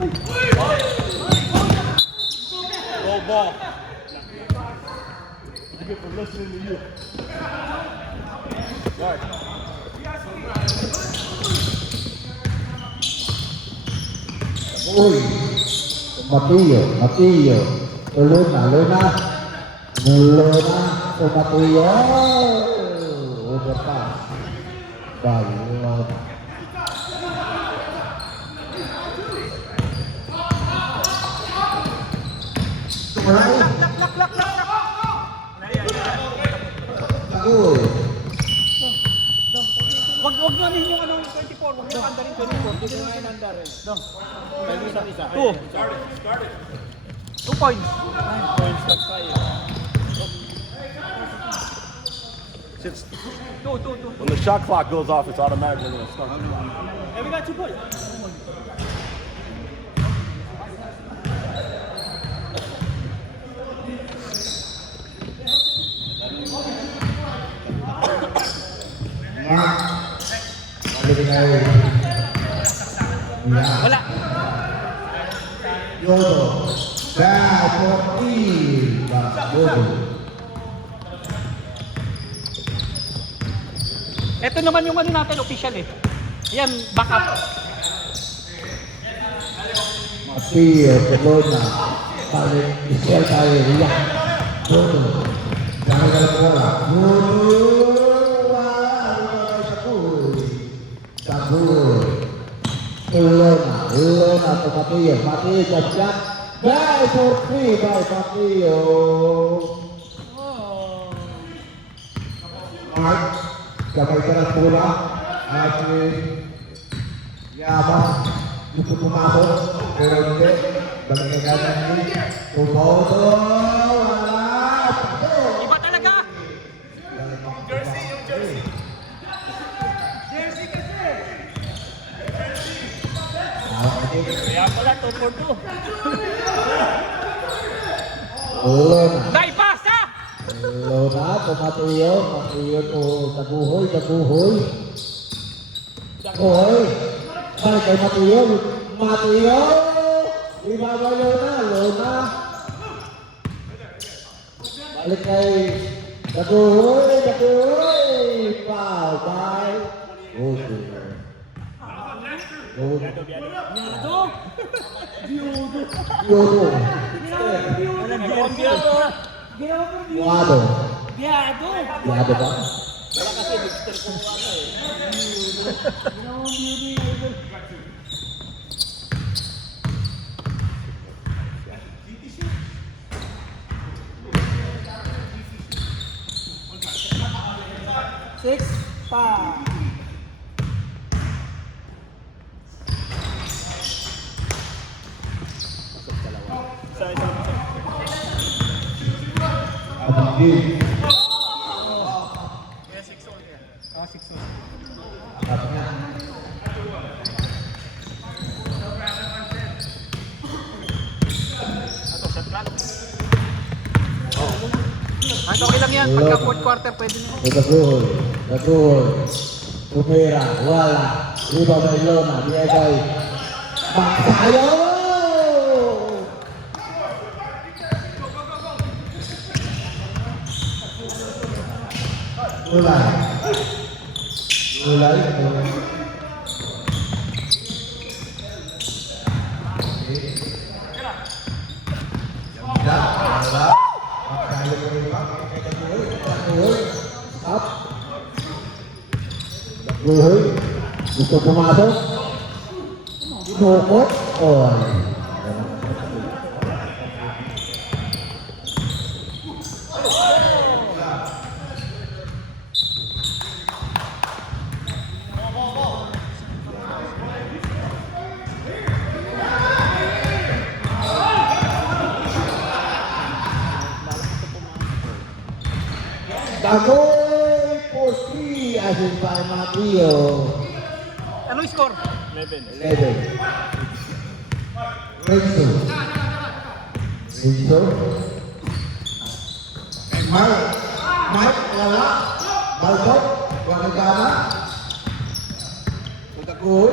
Go ball. You get for listening to you. Right. Uy, Matillo, Luna, Matillo, overpass, Balon. Tumaray. Uy. Wag nyo ninyo yung 24, wag nyo under rin 24, hindi nyo sinandar eh. Dong. Isa. 2 points. 9 points lang tayo. 2. When the shot clock goes off, it's automatically going to start. Hey, we got 2 points. Wala. Yodo. Ito naman yung ano natin, official eh. Yan, backup. Matillo, Luna, Isel tayo, Riyak, Yodo. Jangan dalam bola. Luna to Matillo jam-jam. Baik for free by Matillo. Mark, gabay keras bola. Yabas, cukup pumasok. Pero hindi, bagay ini. Tumoto, wala. Iba talaga. Jersey, yung jersey. Kaya pala, 2 for 2. Luna. Naipasa! Luna to Matillo to Taguhoy. Balik kay Matillo. Ibabay Luna. Balik kay Taguhoy. Foul by Yodo. Biado ba? Wala kasi, Dexter ko ano eh. Six, pa. Abdi. Kaya 6-0 yan. 6-0. Ito, shot clock. Ano, okay lang yan. Pagka 4th quarter, pwede na. Betul. Pumera, wala. Riba Luna, dia kay Bangsayo. Mulai. Gusto pumasok. Inukot. Dagoy for 3 asin by Matillo. Anong score? 11. Renzo. Mike, wala. Balbot, wala gana. Dagoy.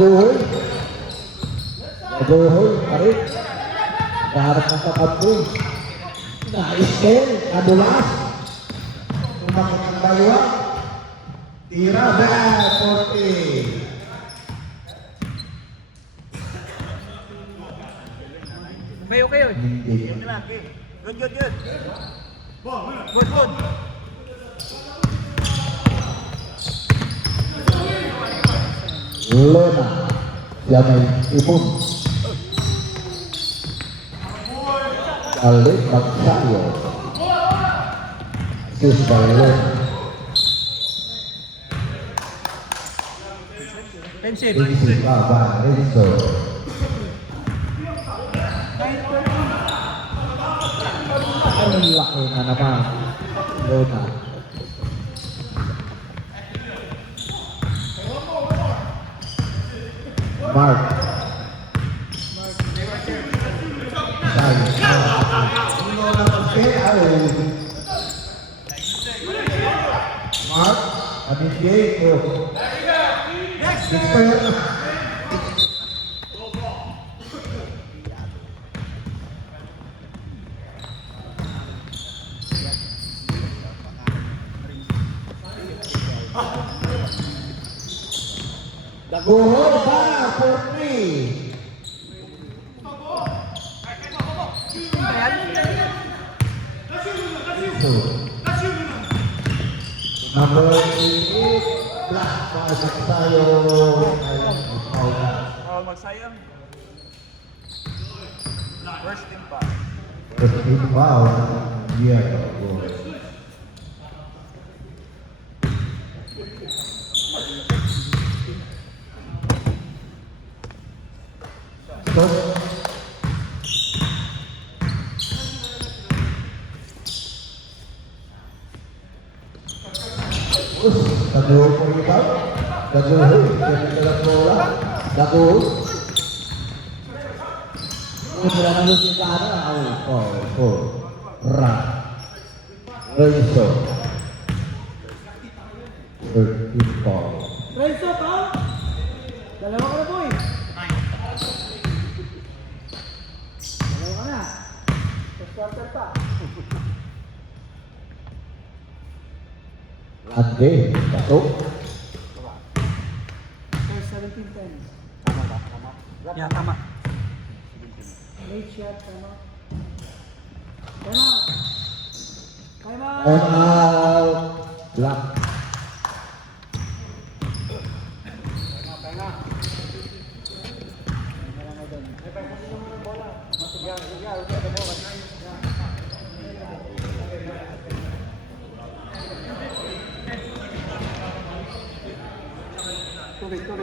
Naguhoy. Naguhoy. Parit. Kaharap ng kakampi. Na-istel. Kadulas. Tumakot ng baywa. Tira back. 40. May okay yun. Hindi. Good, good, good. Good, good. Lona. Siya may ipon. Alik Magsayo. Sis Lona. Pensive. Isi Baba Rizzo. Ang laki na naman. Lona. Mark. Mark, Abigay ko. Daguhol ba for 3? Number 88, Black Pasok tayo. Oh, magsayang. First team pa. First team foul. Yeah. Stop. Daguhol po ikaw. Daguhol. Daguhol bola. Daguhol. Wala na yung sana. Ra. Renzo. 13 ball. Renzo, pa? Dalawa ka na, boy. Dalawa ka na. Starter pa. Ande. Bato. First 17-10. Tama ba? Tama? Yeah, tama. Late shot, tama. Tama. Tama. Time out. Black.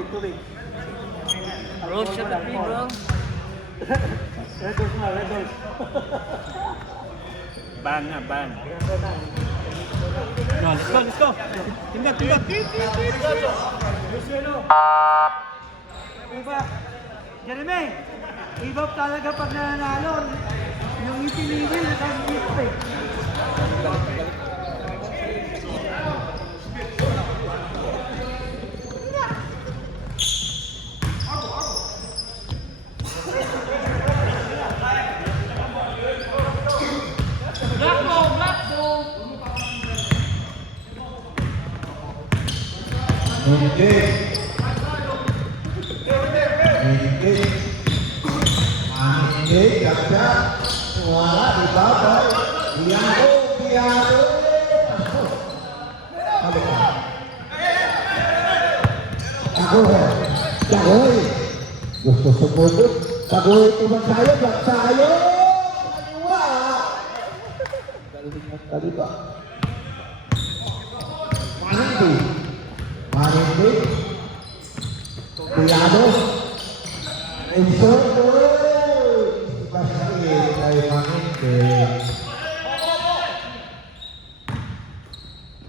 Tubig. Bro, shut up, bro. Red Doors na, Red Doors. Ban na, ban. Let's go. Tingkat. Iba, Jeremy, iba talaga pag nananalo. Yung itinigil, nakagip eh. Hindi, ganda. Wala, di ba? Piano. Tagoy. Gusto sumubot. Tagoy ito magsayo. Kaliwa. Galing ng kaliwa. Manindi. Piano. Enzo. Basket ay Manindi.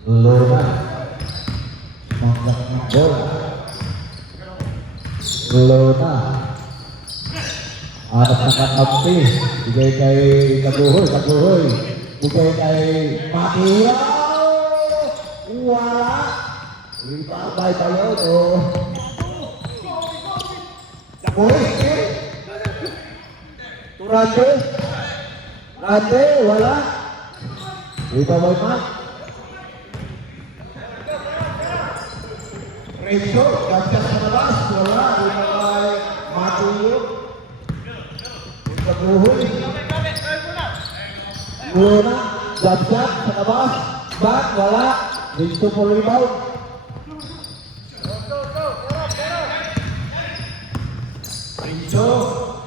Lona. Mangkat ng bola. Lona. At nakakampi. Bigay kay Daguhoy. Bigay kay Pacquiao. Wala. Rebound by Balono. Boys, Rante, wala. Rebound by Mark. Renzo, gagkas sa labas, wala. Rebound by Matthew. Pagbuhuli. Luna, gagkas sa labas. Back, wala. Renzo for rebound. Renzo,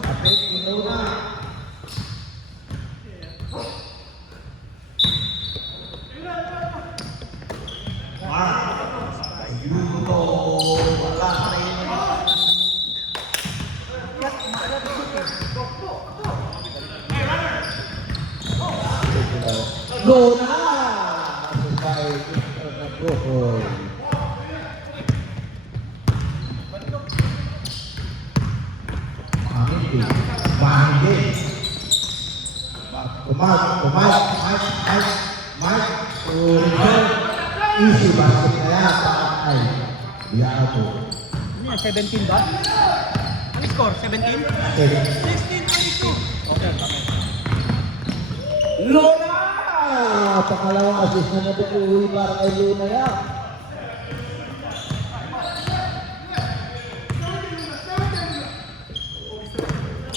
kapit ni Luna. Luna! By Mr. Brooklyn. Mahindi. Mark. Easy basket na yan. Ay, biya ako. Ano yan, 17 ba? Ano score? 17? 16-22. Okay, tama. Luna! Pangalawang assist na natutuloy para kay Luna yan.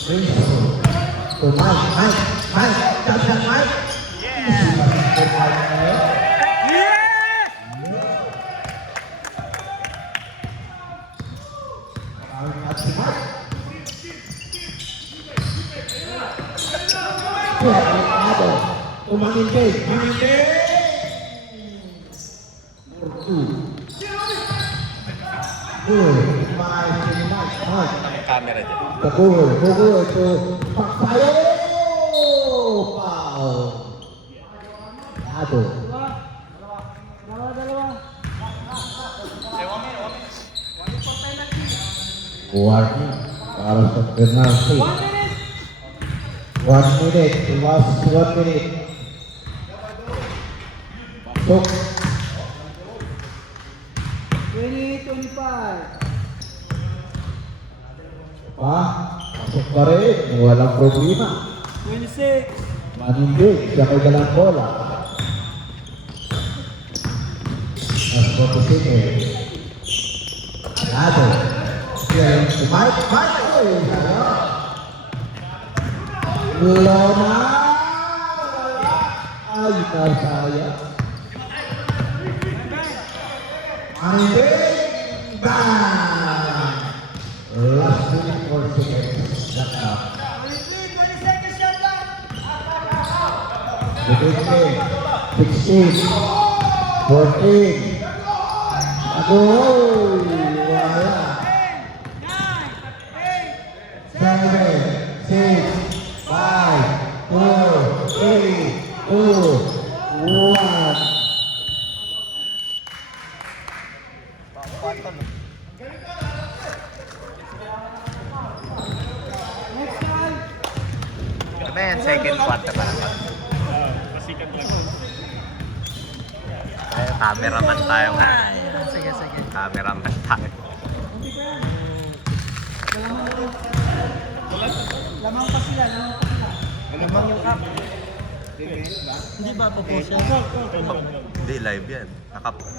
Rinso. To Mike. Jackson Mike. Easy basket for Mike na yan. At si Mike. Umangintay. Camera dyan. Pukul itu Pakpayo. Foul. Aduh. Warning para sa penalty. 1 minute. Last 1 minute. Masuk. 20-25. Masuk pa rin. Walang problema. 26. Manindig. Siya kay dalang bola. Mas positive. Aduh. Siya yung Mike. Lona. Ay, saya. Manindig. Bang. Last 24 seconds. That's up. 16, 14. Aduh, wala. 7, 6, 5, 4, 3, 2, 1. Ano yan? Second quarter pa naman. Pasikat lang. Ay, cameraman tayo nga. Sige. Cameraman tayo. Lamang pa sila. Lamang yung cup. Hindi ba po-post yan? Hindi, live yan.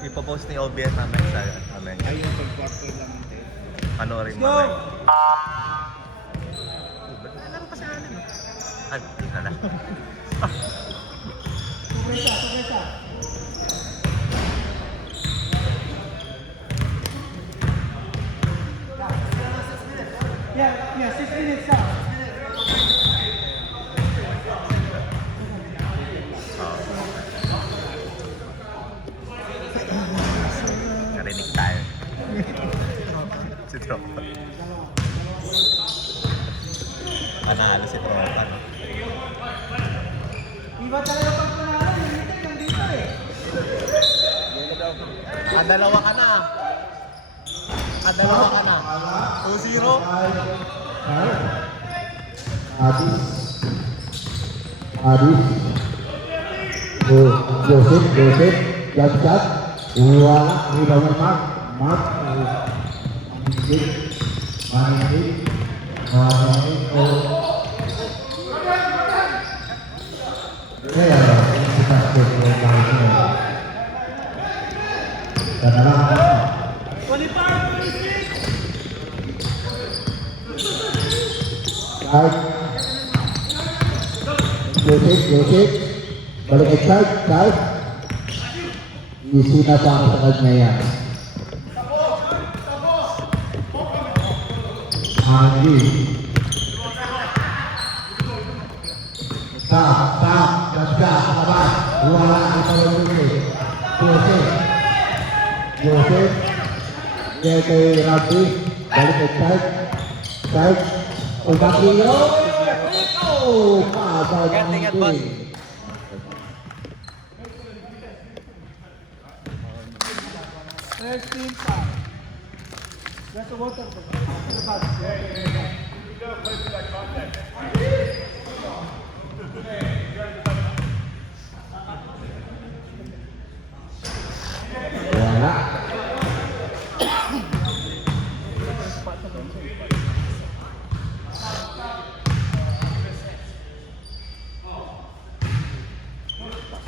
Ipopost ni OBS namin sa amin. Ayun, pag-quarter lang. Panoorin mo. Go! Laro pa sa amin. Ay, hindi na lang. Progresa. Yeah, 6 minutes now. Narinig tayo. Si Tropa. Panalo si Tropa. Iba talaga pag panalo, limited lang dito eh. Dalawa ka na. 2-0. Adis. Joseph. Jat. Wala. Rebound Mark. Manindig. Manito. Kaya, si basketball ng Manito. Sana lang. 25-26. Start. Joseph. Balik ke start. Isi na pa ang sakad na yan. Andy. Stop. Gas, labas. Wala ang tawag Joseph. Dia kay Rabi. Balik ke start. Ubat Rio. Oh, kabal Ingat, boss. First team pass. That's the water. Wala.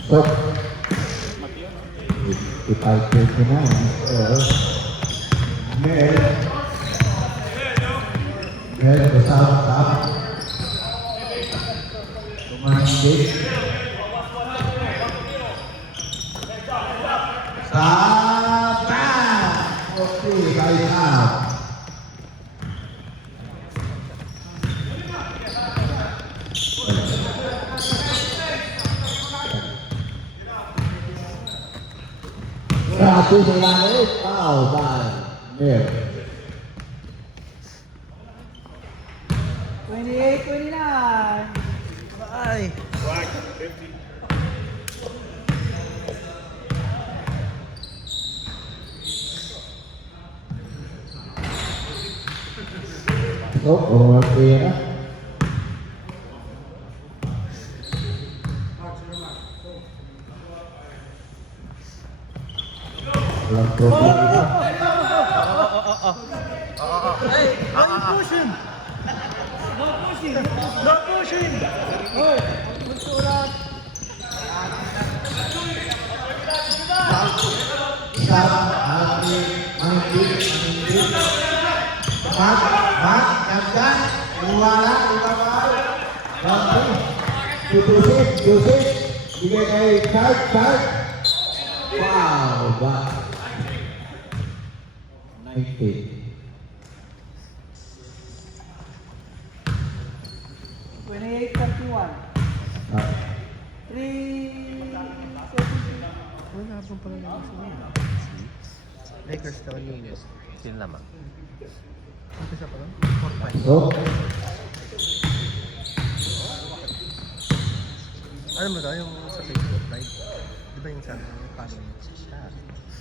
Stop. Ipalpil ko na. Mel, stop. Tumangkit. Stop! Okay, guys out. Satu selangit, foul by Mel. 28-29. Bye! Black, 50. Stop, okay na. Walang problema. Don't push him. Don't push him. Oh, gusto urat. Stop, mangkit. Mat, ganyan. Iwala, ibabal. Joseph. Bigay kay Card. Wow, ba? 90. 28-31. 3 Lakers daw yun. Sino lamang? So, Alam mo daw yung sa Facebook Live? Di ba yung sabi yung paano siya?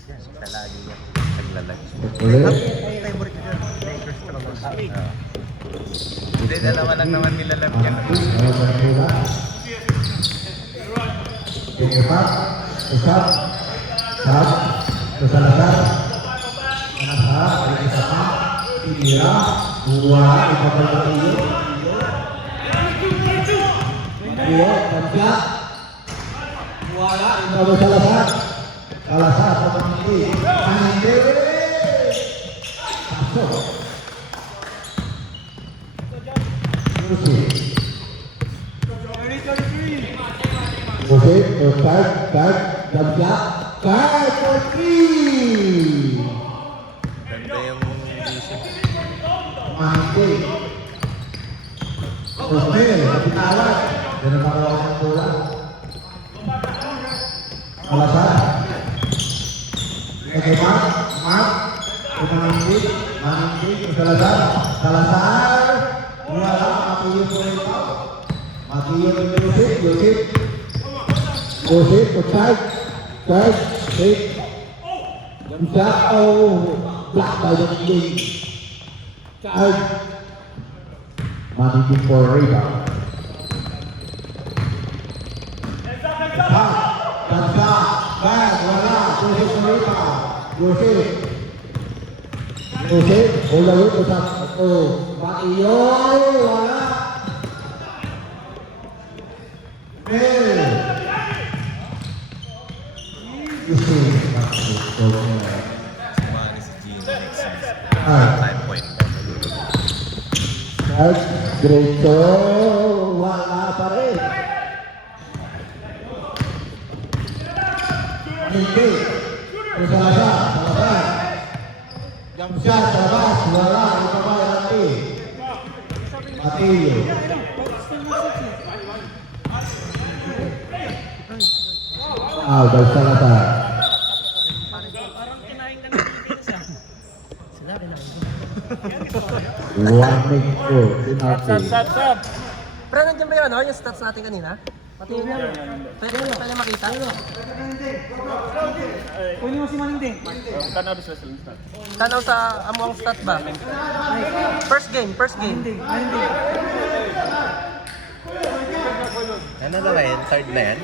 Yan, siya lagi yan. Naglalag. ulit. Ang favorite ko dyan, Lakers tsaka Los Angeles. Hindi, dalawa lang naman nilalag yan. Usap, Salazar, Tira, Buah, Tantia, Salazar, Ganda yung music. Joseph, Joseph, block by the wing. Charge. Managing for rebound. Ganda, bag, wala. Joseph for rebound. Joseph. Jose, ulawin ko sa Matiyo, wala. Mel. Jose, Sumali si Gino next season. Ah. Time point. At Greco, wala pa rin. Hindi. Usaha, salabat. Gamsa, salabat, wala. Ito ba yung ati? Matiyo. Dahil salabat. Parang kinain ka ng Philippines ah. Sila kinain ko. Warning ko, pinati. Sab! Pero nandiyan ba yun, ano? Yung stats natin kanina? Pati yun yan. Pwede makita? Kunin mo si Maninding. Cannabis wrestling start. Tanaw sa amuang stat ba? First game. Ano na ba yan? Third na yan?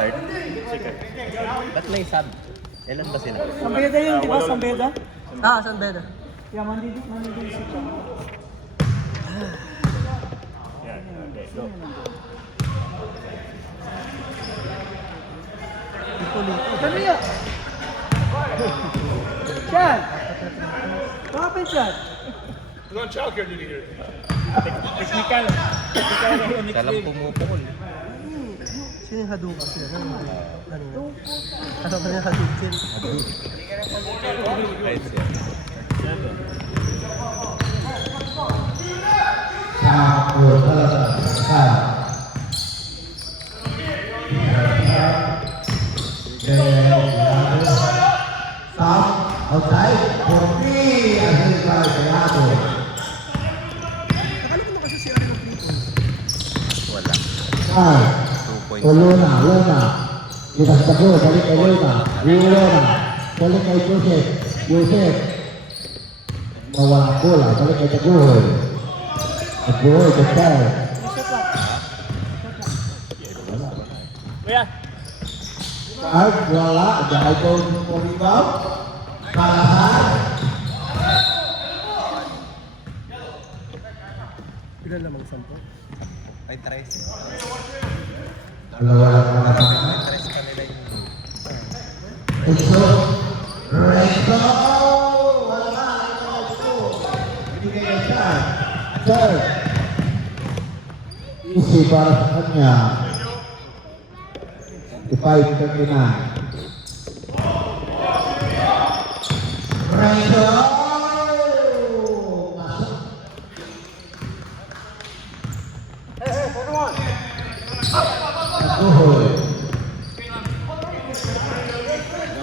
Third? Second. Ba't may sub? Ilan ba sila? Sambeda yun, di ba? Sambeda? Ah, San Beda. Yeah, mandidisip ka. Yan. Okay, go. Ano yan? Chad! What happened, Chad? Technical na yun. Salang pumupukol. Sino yung Hadouken sila? Kanina. Ano ba yung Hadouken? Right siya. Satu, salabat. Stop, outside, 40, hasil kaya Wala. Ay, 2 points. Luna. Kita teguh, balik ke Luna. Balik ke Yusuf. Bawa bola, balik ke Teguh. Teguh, cepat. Kuya, Ay, bola, jangan kau rebound. Kalahan. Ilan lamang 10? May tres. Dalawa lang kalahan. May tres kanila yung Itu Resto. Wala, itu. Binigay siya. Sir. Isi para sa kanya. 55-39. Resto. Masuk. Naguhoy.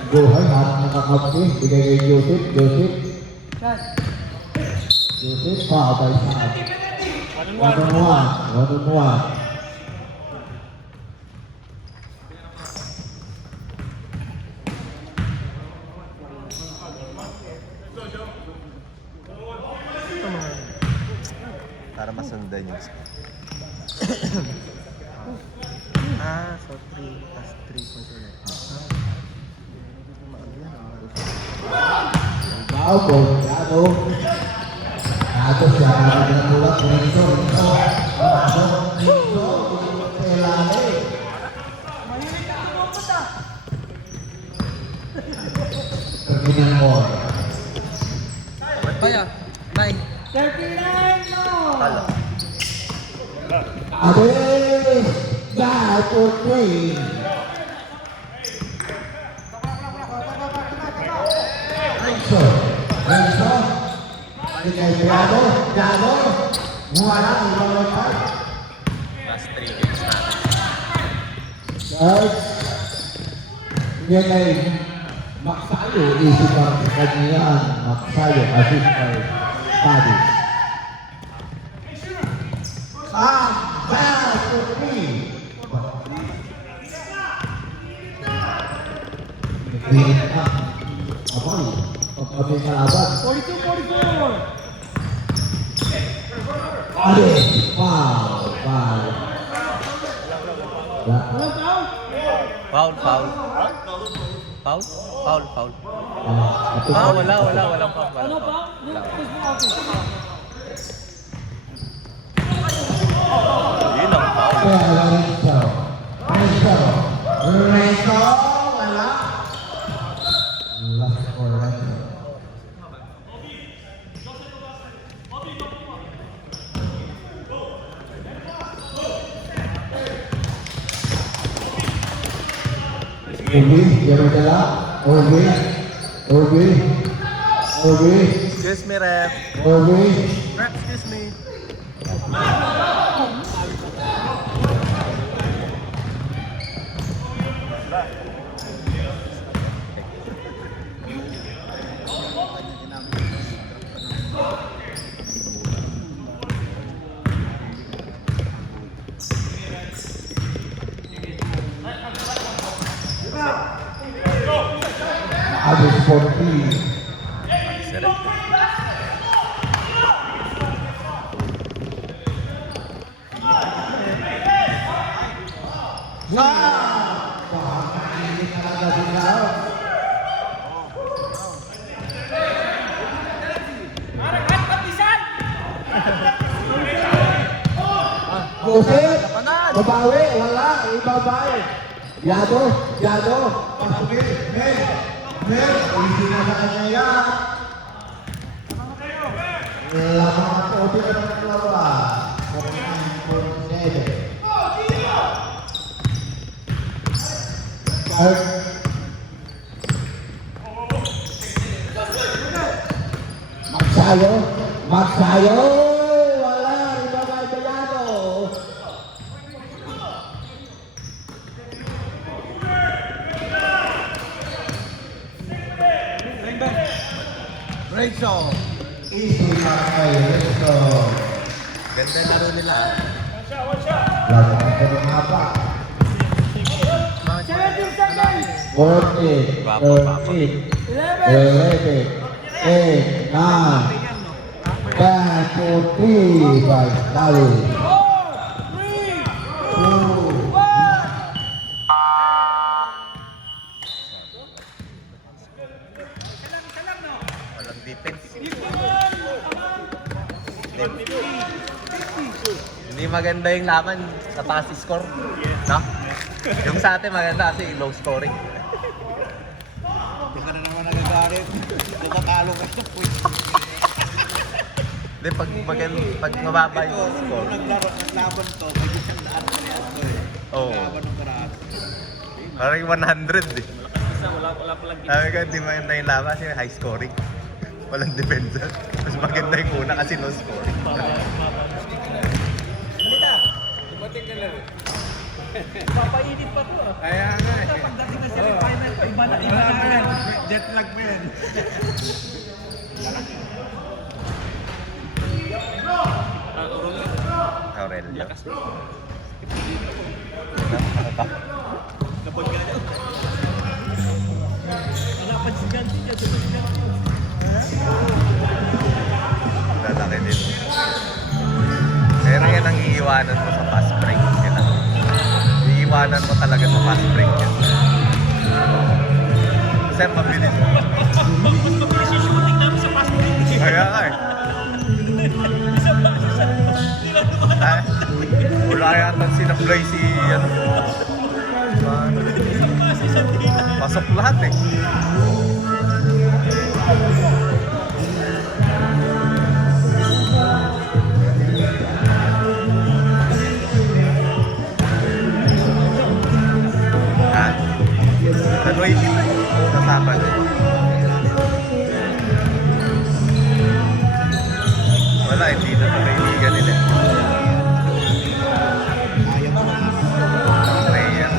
Naguhoy, nakakapti. Bigay kay Joseph. Chad! Joseph, foul by side. 1-on-1. para masundan yung score. So 3 plus 3 points ulit. Bao bồn đã đúng. Tôi sẽ làm được một lớp mình rồi. Bạn không nhìn rõ thì là đấy. Terminal mall. Kaya, 9. 39 mo! Kala. Ade, đã tốt đi. Renzo, bigay Jado, wala ibang lokal. Last 3 games natin. Guys, yan ay maksayo isipan kanyan, maksayo asis kay Paddy. Bad to me. Aboy, pagkabing kalaban. 42-44! Ade, foul. Ya. Walang foul? Foul. Walang pa. Ano pa? Push mo ako. Yun ang foul. Renzo, wala. Last for Renzo. Obi, jangan dala. Obi. Excuse me, ref. Obi. Ref, excuse me. Habis 40. Sarap. Ini talaga sila. Joseph, babawi, wala, ibabawi. Yado, pasukin, Mel, hindi na sa kanya yan. Lamang at obi ka ng dalawa. 49.7. Magsayo, wala, ibabay ba Yado. Rachel. Easy kay Renzo. Ganda laro nila. Lago ng kanungapa. 17 seconds. 40, 13, 11, 8, 9, 10, 45, lalu. 2, Walang defense. Hindi maganda yung laman sa pass score. No? Yung sa atin maganda kasi low scoring. Hindi ka na naman nagagalit. Tumatalo ka sa point. Hindi, pag mababa yung score. Naglaro ng laban to, may isang daan na yan to eh. Oo. Laban ng karate. Parang 100 eh. Wala palang Sabi ko, hindi maganda yung laban kasi high scoring. Walang defense. Mas maganda yung una kasi low scoring. Papainit pa to ah. Kaya nga eh. Pagdating na semi-final ko, iba na yan. Jet lag pa yan. Aurelio. Kapag ganyan. Wala pa si Ganti dyan. Lalaki din. Pero yan ang iiwanan mo sa fast break. Yan ang iiwanan mo talaga sa fast break. Yan. Kasi mabilis. mabilis yung shooting namin sa fast break. Kaya nga eh. Ay, wala yata sinablay si ano. Pasok lahat eh. Ha? Ano yung nasapan? Wala, hindi na ito kaibigan nila. Rhea.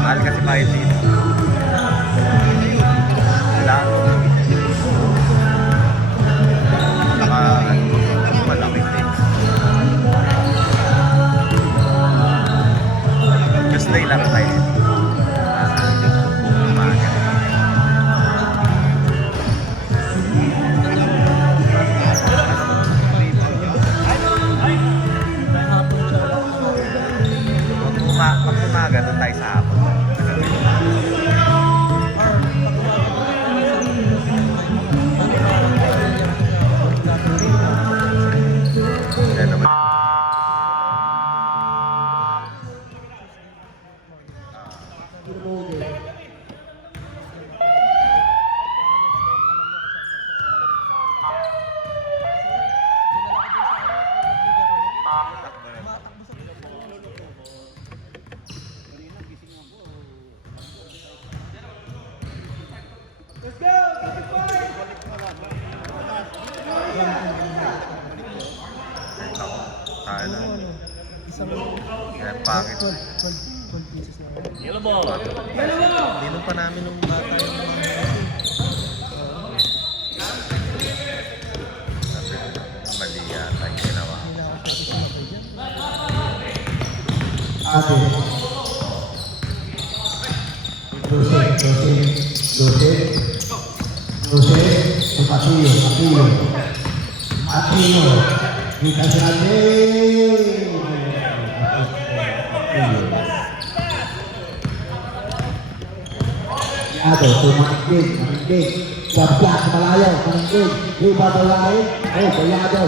Mahal kasi bayad dito. Wala. Saka, malaki din. pag umaga, doon tayo sa hapon. Yan naman. Ano? Yan, pangit. 12 pieces na. Yellow ball. Dinom pa namin nung bata yung mali yata yung ginawa. Ate. 12. Patillo. Dikasih Aduh, tuh makin. Siap-siap Malayo, makin. Di bawah lain. Bayado.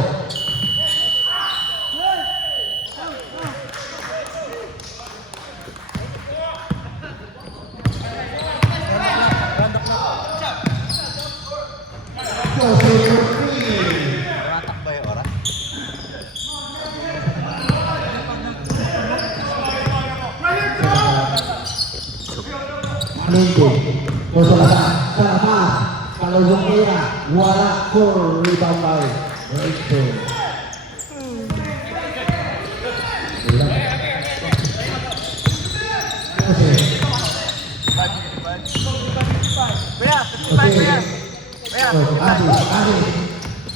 Tumatakbo yung oras. Minggu, selamat. Kalau Zukira, wala full rebound by Resto.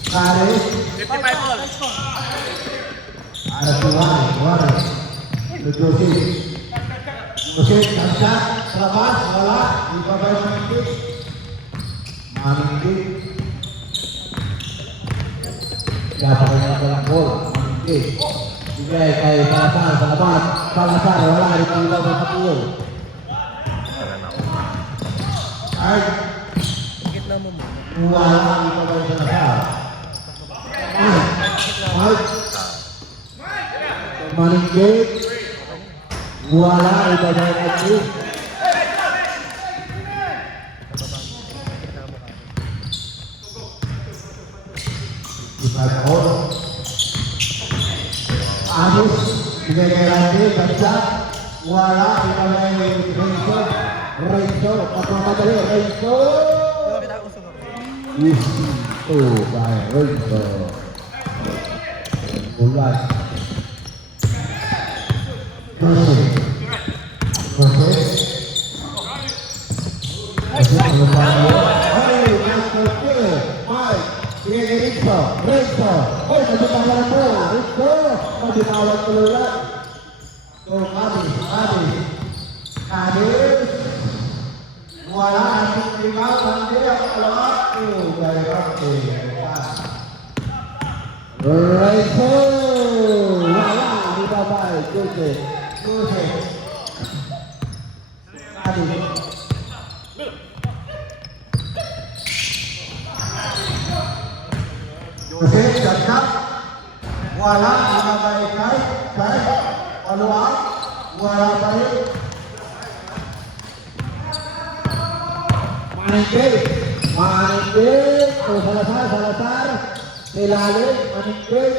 Karis. 55 ball. Ada Tuan. Musik, Kamsat, selamat, wala, di bawah Manggit. Siapa yang dalam gol? Manggit. Juga kayak Palasar, selamat. Palasar, wala, di bawah Patillo. Ay, Gitna mo muna. wala, di bawah Palasar. Ay, Manggit. Wala, di bawah Manggit. Agus Generasi baca wala dipakai Renzo Renzo itu baik Renzo mulai Renzo, masih kalah bola, Renzo masih kalah keluar. Tuh Kadis, wala asik tinggal nanti keluar. Dari Renzo, wala di bawah Jose, Kadis. Joseph cakap wala mabaikai baik peluang wala baik Maningkit Salazar Silale Maningkit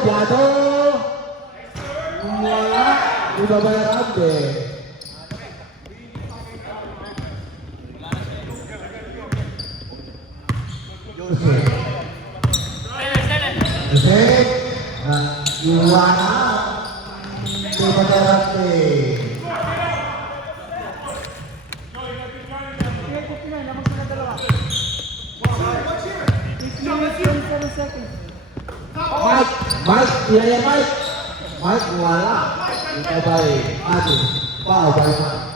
Piado wala di bawah Rambe Joseph Iwana kepada Rante. Mike, dia ya Mike wala. Kita baik, aduh, wow baik.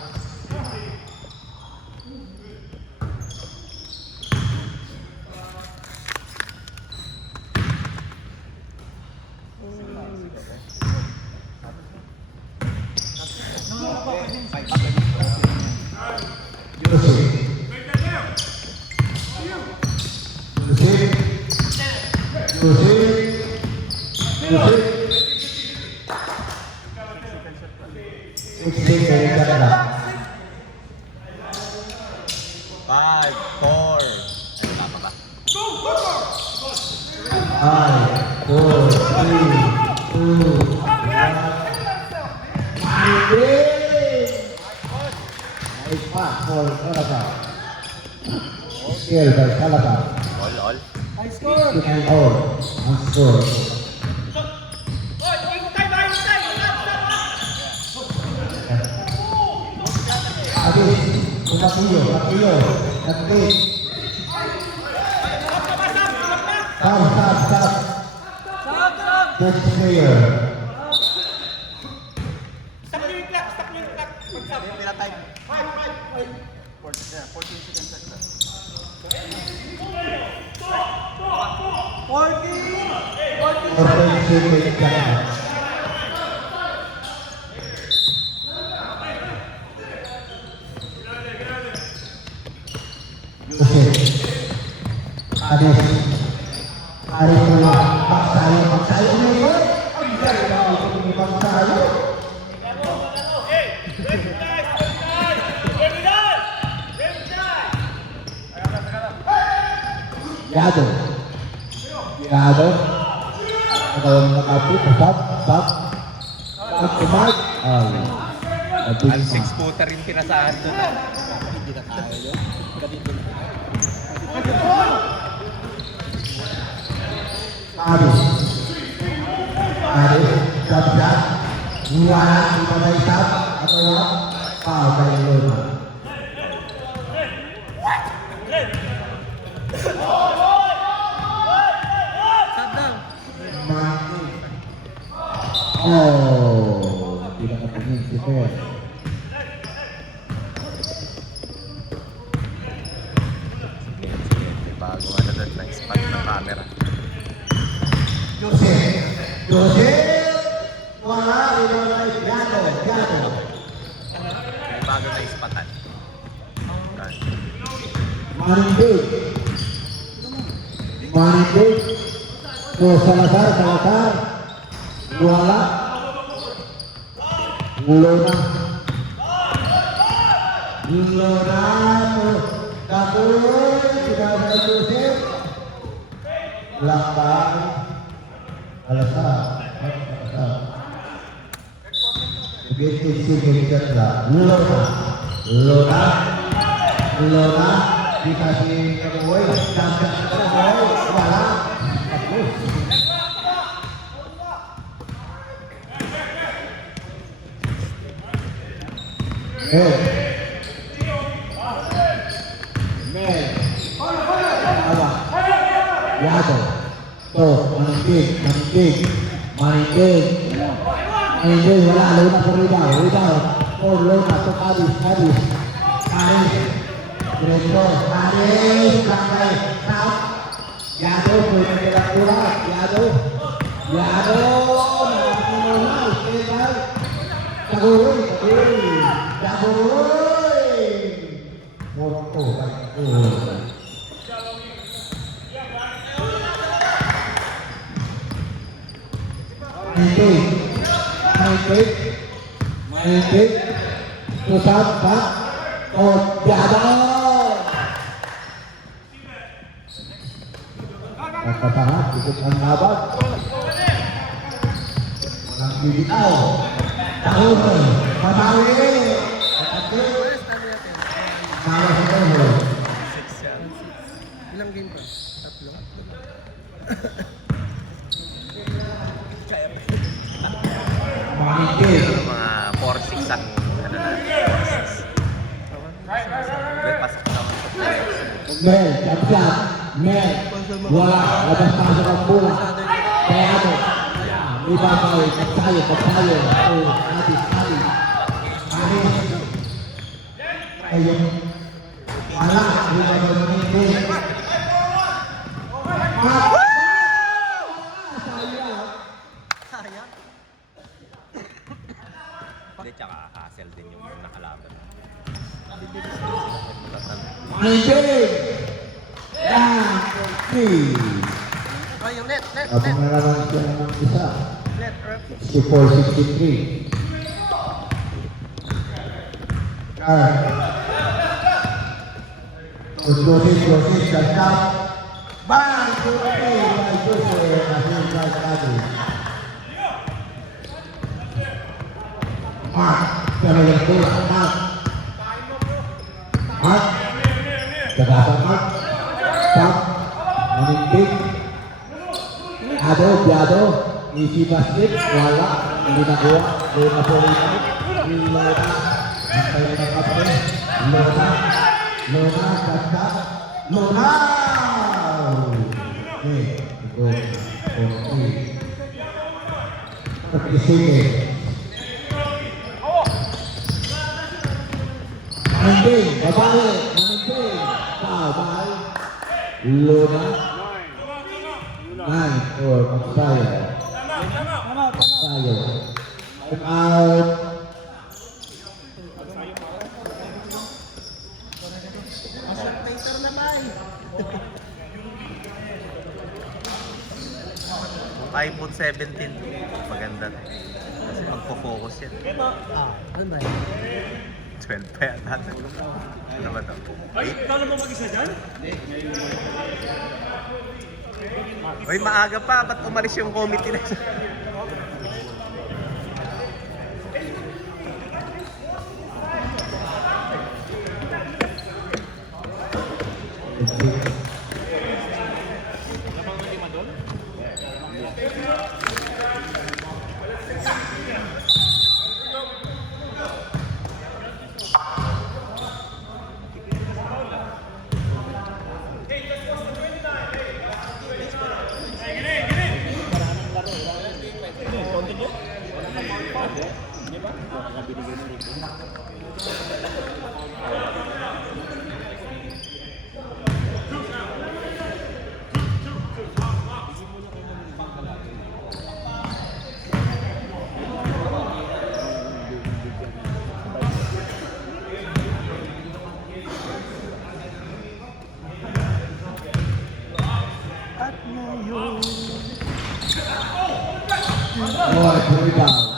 Five, four. Ay, tama ba? 5, 4, 3, 2, 1. Nice pass for Salazar. Skill by Salazar. All. High score! 2-all. Ang score. Abis, Kapilyo. Kapit. Stop. Good player. Offensive Canada. Aris mo magsayo ngayon. Ang ganda ng magsayo. Yado. Kalau nakapit, stop. Kumag. Al 6-footer yung pinasahan doon. Hindi na tayo yun. Ganito na. Aris, stop. Wala, di ba may stop? Atau ya? Kaya lima. Oh, tidak ketemu si Fer. Sige, bago ano doon, nice spot ng camera. Joseph, wala, Yado. May bago na ispatan. Marindik. Salazar. Wala. Lona. Kabul, tidak ada Joseph. Belakang. Salazar. Begitu sih kita Lona dikasih kedua wala. Yado. Tuh, maning wala, Luna por rebound. Oh, Luna, tuh habis. Aris, sampai stop. Yado, punya kurang. Yado. Main pusat Pak. Oh, katahan ikut anggabat. Orang bidau. Tahun pamawi. Salah satu. Ilang game pa? Tatlo. Manikit. Mga 4-6 ang ano na. 4-6. Pasok naman sa players. Mel, siap. Mel, bola, lepas masuk ke bola. Teado. Dibantai, percaya. Oh, habis sekali. Ayo. Malah, dibantai. Hindi, tsaka hassle din yung nakalaban. Maninding! Yan! Three! Oh, yung net. Abang na naman siya ng isa. Net, ref. 64-63. Joseph, ganda. Bang! Joseph, nasa kado. Mark, pero yung bola, Mark. Mark. Gagasa Mark. Stop. Maninding. Biado. Easy basket. Wala. Hindi nakuha. Luna po rin. Luna. Antay na kapre. Luna. Ganda. Luna! Okay. Go. Okay. Pag-isipin. Maninding. Babae. Maninding. Bye. Luna. 9-4. Magsayo. Magsayo. Time out. Later na tayo. 5-17. Maganda. Kasi magpo-focus yan. Ano ba? 12 pa yan natin. Ano ba ito? Ay, kala mo mag-isa dyan? Uy, maaga pa. Ba't umalis yung committee na siya? Boy, down.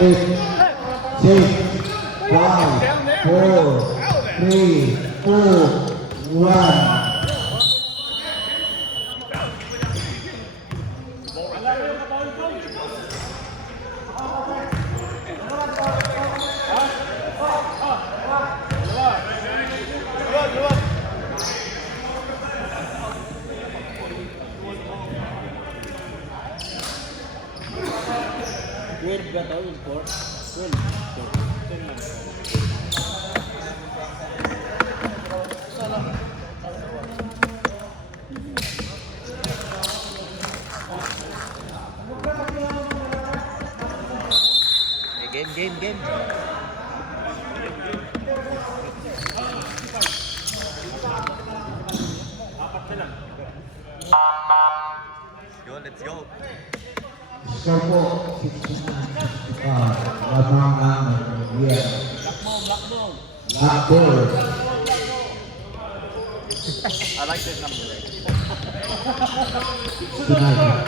8, 6, 5, 4, 3, 2, 1. Game. Let's go. Score po, 69. Labangan, yeah. Black ball. I like that number. 69.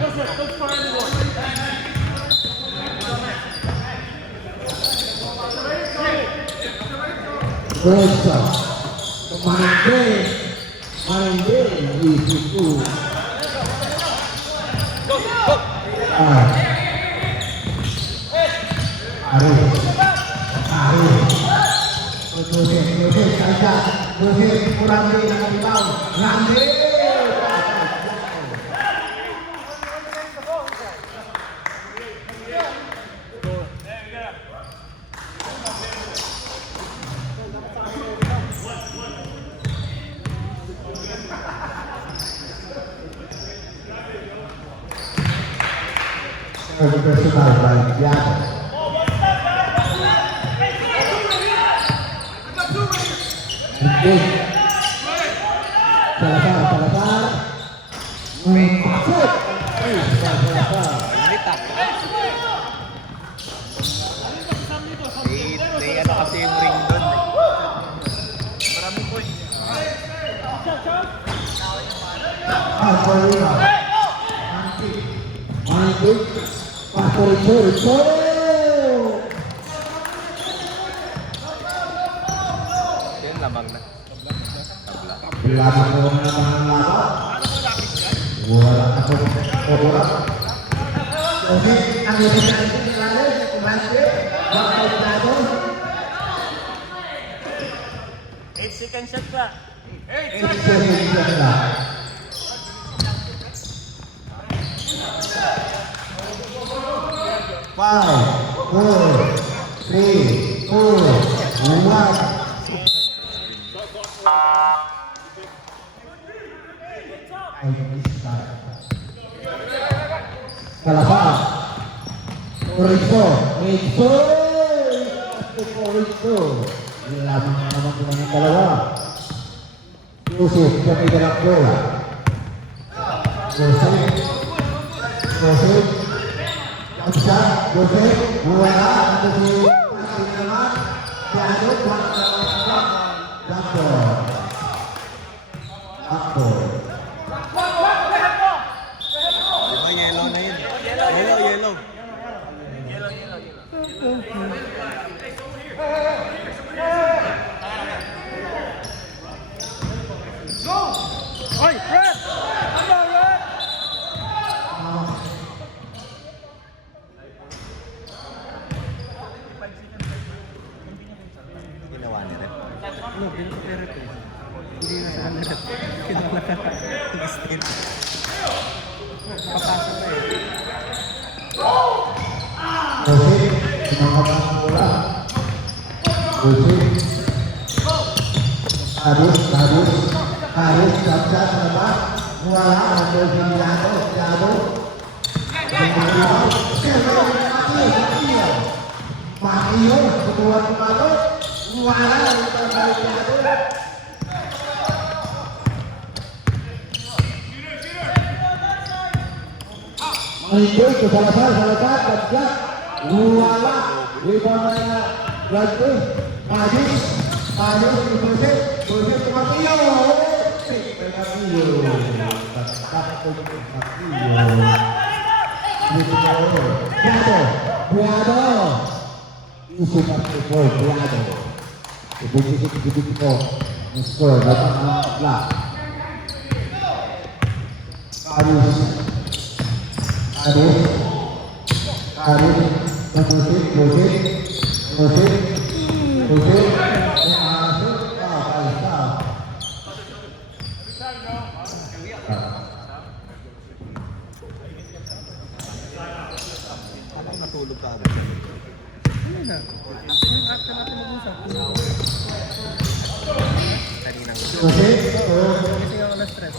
Rosa. Maninding, easy two. Joseph, saja. Joseph, kurang di dengan rebound. Randy. Personal baik biasa. Salazar. Masuk. Salazar. Paparino. Mantik. Paparino. Yan, lamang na. Tabla. Lamang mo na mga laban. Wala na po. Wala. Kasi ang ibigay ko nila sa kumante. Bakit lado? 8 second shot ka. 8 seconds na. 5, 4, 3, 2, 1. Kalaban. Rico. Lamang na naman ko ng dalawa. Yusuf, pamilya ng bola. Joseph. Joseph. Wala. Ito si Pasin naman. Piano. Ako. Diba, yellow na yun. Yellow. Oy, Red! Ano, Red? Ginawa ni Red. Ano, pinapaperet eh. Hindi na sa Red. Kinala ka. Steve. Papasok na eh. Joseph. Sumakat ng bola. Joseph. Harus capsa sama wala ang Braziliano Thiago Mario kedua kemana wala ang Braziliano Mario ke Salazar kerja wala ribanya Ratu Madis Joseph Mario Natulog ka agad. Ano na? Yung actor natin mag-usap. Kaninang Kasi ako na-stress.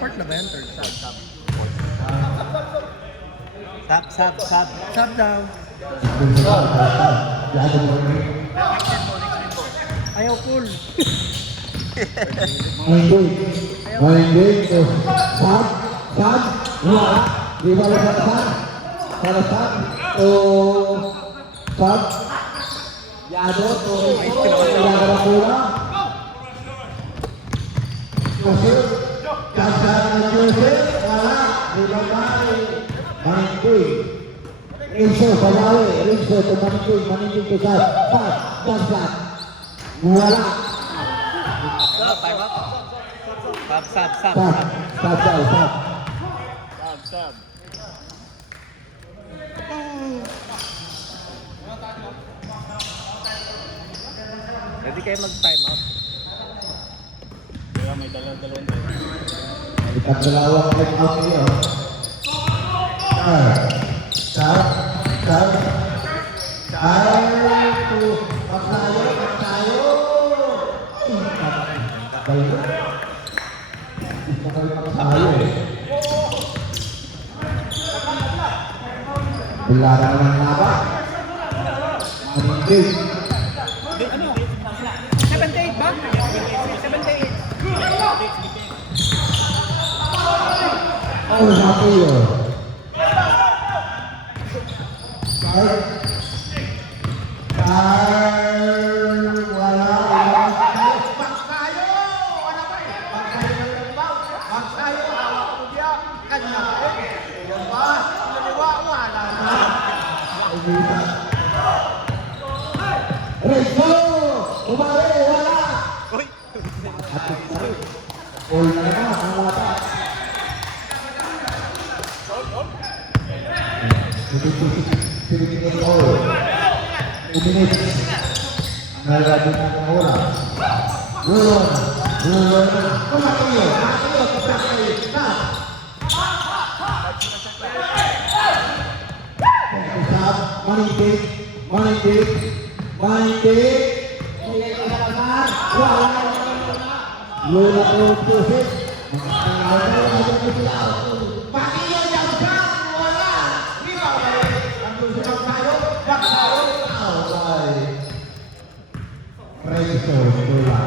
Part na ba yan? Third sub. Sab. Sub down. Ayaw cool. Rinso, maningin ke sab, wala. Time up. Sab. Sab. Ready kayo mag-time out. Kaya may dalawang tayo. Dalawang time-out niyo. Sab. Pagtayo. Pagtayo. Kabila naman ang laban. Manindig. Ano? 78 ba? 78. Oh, satu ya. Baik. Wala. Magsayo! Ano ba eh? Magsayo ng lambaw. Magsayo. Hawak ko diya. Kanya eh. Yan ba? Naliwa. Wala na. Rizzo! Umari! Wala! Uy! Atik tarik. All na naman ang wata. Pinipinin all. Uminit. Nalagabit ang oras. Gulon. Gulon. Kumatiyo. Kumatiyo. Kumatiyo. Stop. Stop. Manindig. Manindig. Manindig. Hindi ka naman. Wala. Lola ko tusik. Pakiyo dyan siya. Wala. Di ba? Andun si Magsayo. Magsayo. Okay. Preso. Lola.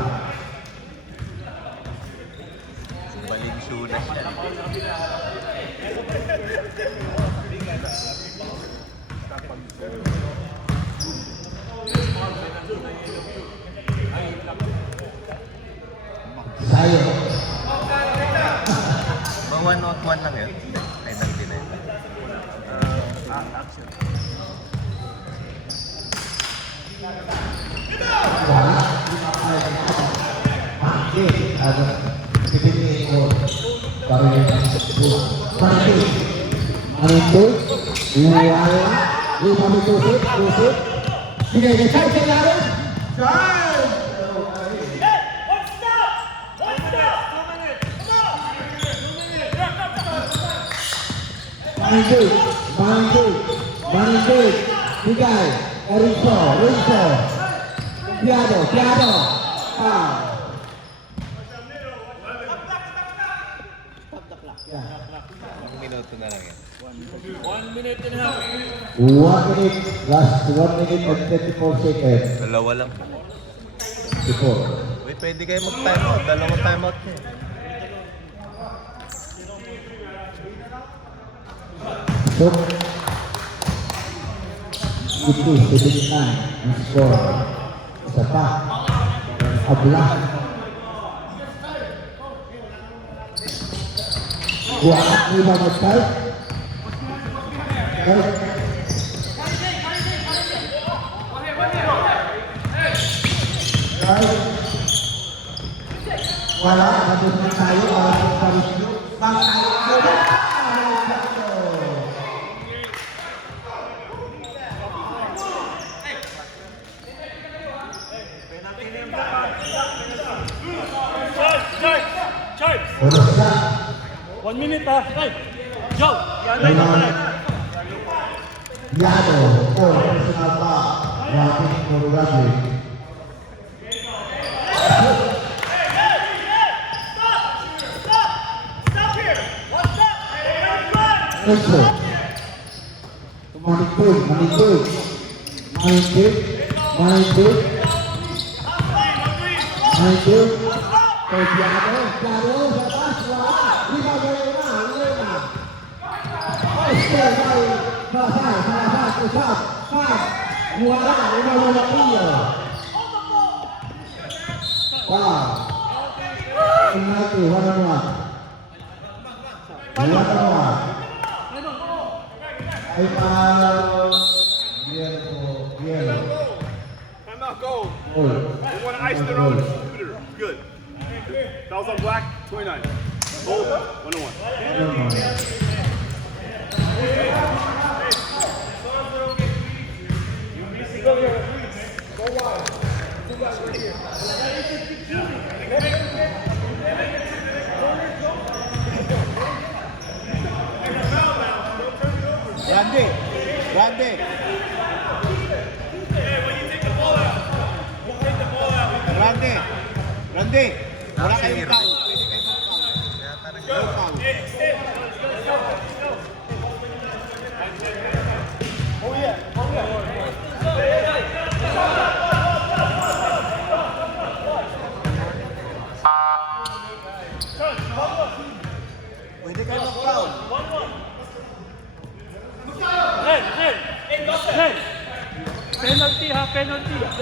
Balinsunas yan. Sayo. Mga 1-on-1 lang yun. Ay, nang yun. Action. Wala. Bakit? Ada pipili ko. Parang Manindig. Manindig. Wala. Di kami tusik. Tusik. Sige, saya lari. Charge! Manindig. Manindig. Manindig. Bigay. Rizzo. Rizzo. Piado. Piado. Ah. Ilang minuto na lang yan. 1 minute and a half. 1 minute. Last 1 minute and 24 seconds. Dalawa lang. Before. Uy, pwede kayo mag-time out. Dalawang time out niya. So, itu 79 ang score. Isa pa. Abla. Buat ni ba mag-type? Wala, nandun na tayo. Wala sa Parisio. Charge! Oras na. 1 minute ha. Hey! Joe! Yano, for personal foul. Rapid for Bradley. Rizzo. Manindig, manindig. Manindig, manindig. Manindig. Kay Piado, Piado, sa taas, wala. Lima gawin na, ngayon na. Oster, kay Salazar, usap, pas. Wala, wala Pio. Wow. Penalti, wala naman. Wala naman. Ay, Bielo. Time out, goal. Oh. They want to ice their own shooter. Good. Fouls on black, 29. Goal, 1-1. Randy. Randy. Randy. Randy. Wala kayong foul. Pwede kayo mag-foul. No foul.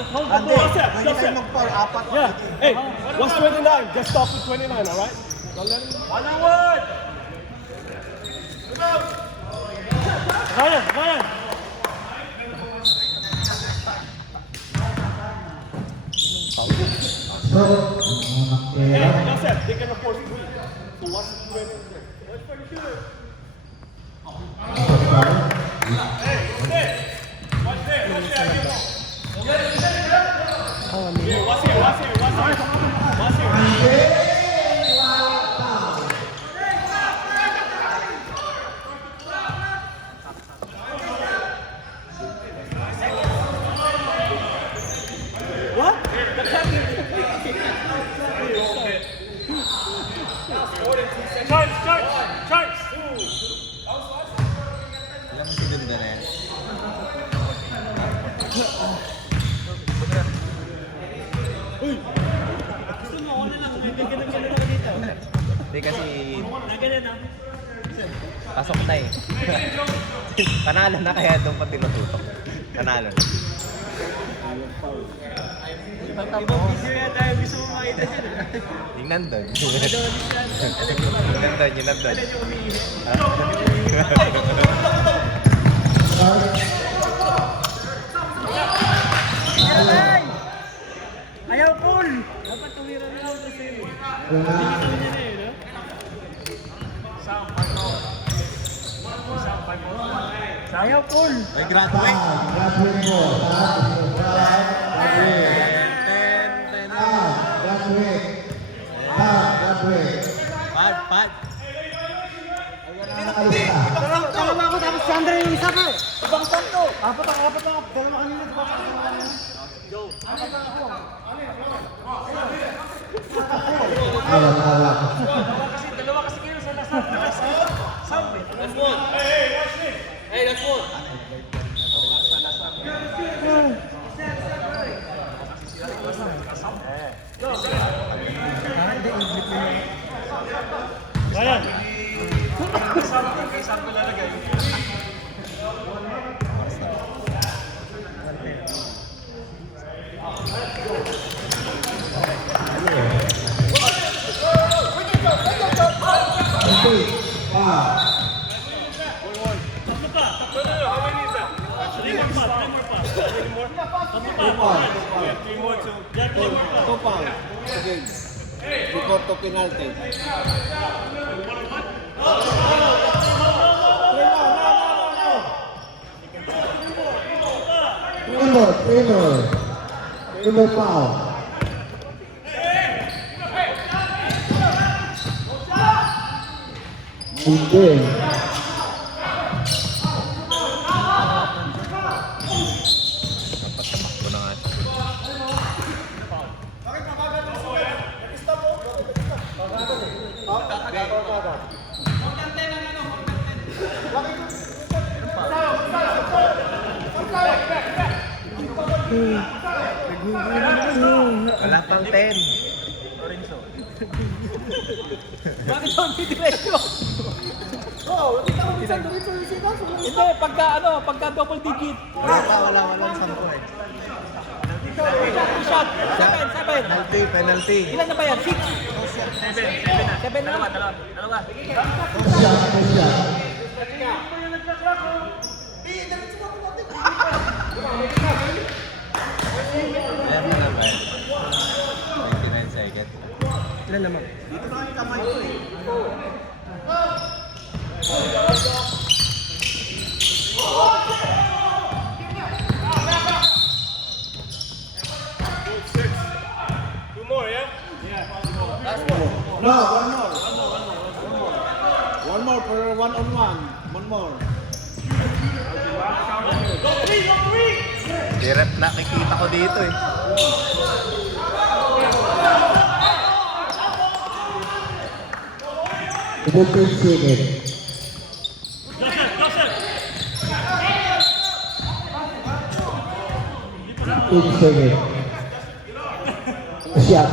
Ande, pwede kayo mag-foul. Apat. Yeah. Hey, what's 29? Just stop with 29, all right? Don't let him. Ryan. So, Hey, Joseph, they can afford 3. So what's 20? Charge! Alam mo si Dunda na yan. Hindi kasi pasok na eh. Panalo na kaya doon pa tinututok. Panalo na. Yung nandun. Yung nandun. Ayaw, Paul! Dapat tumira na lang kasi. Ayaw, Paul! Ay, graduate. graduate mo. Graduate. Pad. Tama ako tapos si Andre yung isa ka eh. Ibang santo. Apat ang dalawa kanina. Dalawa kasi kayo sa last sound eh. That's one. Hey, that's one. Ryan. Two pound. Again. Before to penalty. Three more foul. Hindi. Dapat tamakbo na nga. Wala pang 10. Bakit ako diretso? Hindi, pagka double digit. Walang 10 eh. Shot. 7. Penalty. Ilan na ba yan? 6? 7 na. Dalawa. Alam mo naman. 99 seconds. Ilan naman? Two more, yeah? No, one more for one-on-one. One more. Direct nakikita ko dito eh. Siap.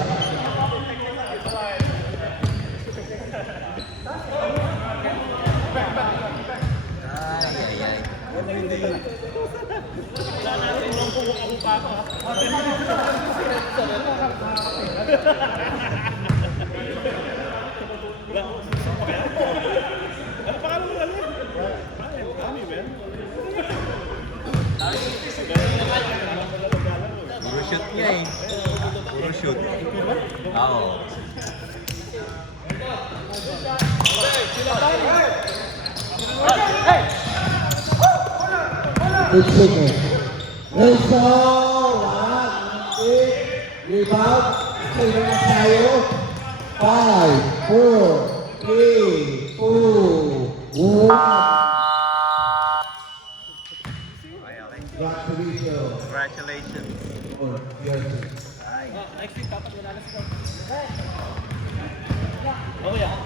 Ay. Ano pangalan mo ulit? Dami, man. Puro shoot niya eh. Puro shoot. Oo. It's Renzo, wala. Rebound. Stay na tayo. 5, 4, 3, 2, 1. Okay, okay. Congratulations. Congratulations. Oh, yes. Next week, dapat wala na sila. Okay, ah.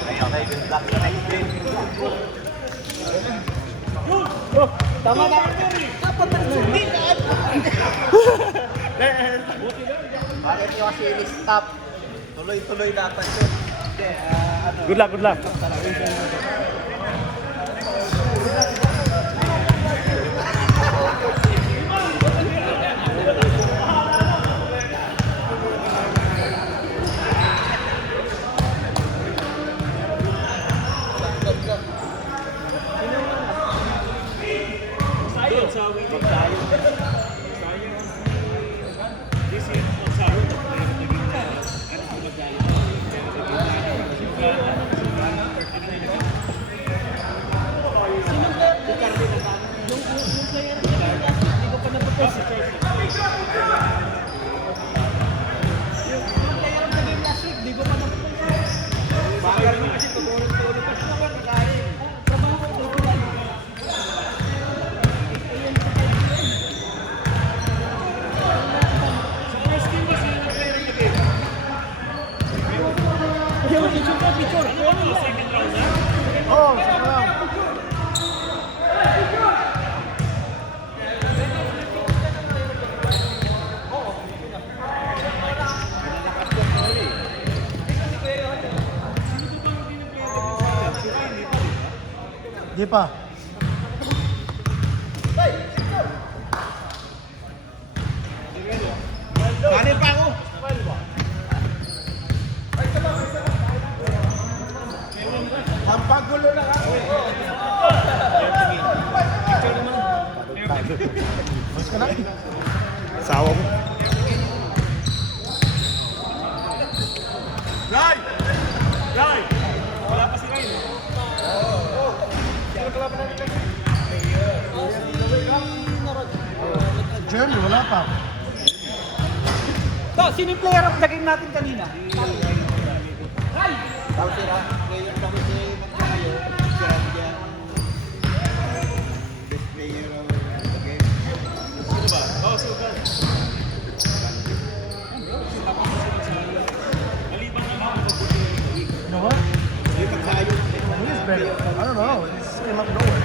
Okay, okay. Good luck sa next game. Tama na. Dapat nagsundi ka. Bakit nyo kasi in-stop? Tuloy-tuloy dapat yun. Good luck, good luck. Di pa. Kanin pa ako. Ang pagulo na ako. Mas ka na. Asawa mo. Ray! Ray! Wala pa si Ray. Jerry, wala pa. So, sino yung player of the game natin kanina? Ray! Oh, super. You know what? He's better. I don't know. It just came up nowhere.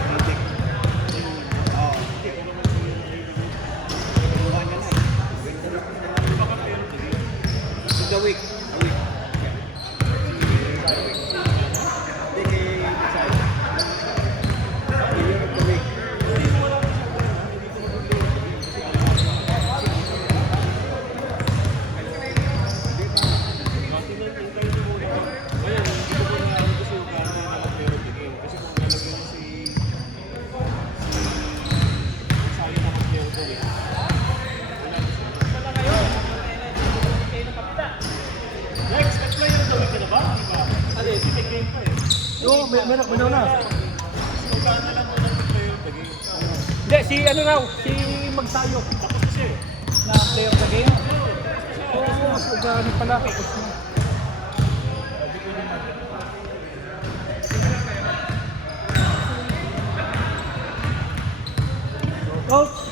Oo, may na. Hindi, si ano raw, si Magsayo. Tapos na siya na player of the game. Oo, mas ugani pala. Tapos na. Coach!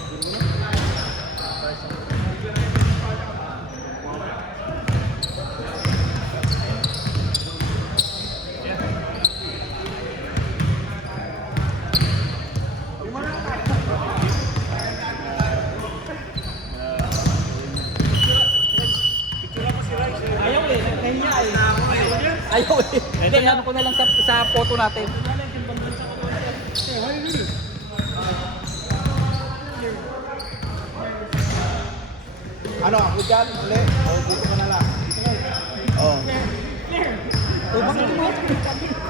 Ayaw eh, nahiya eh. Ayaw eh. Hindi, ano ko na lang sa photo natin. Ano, ako dyan, ulit. O, dito ka na lang. Oh. Oh, bakit tumatakbo?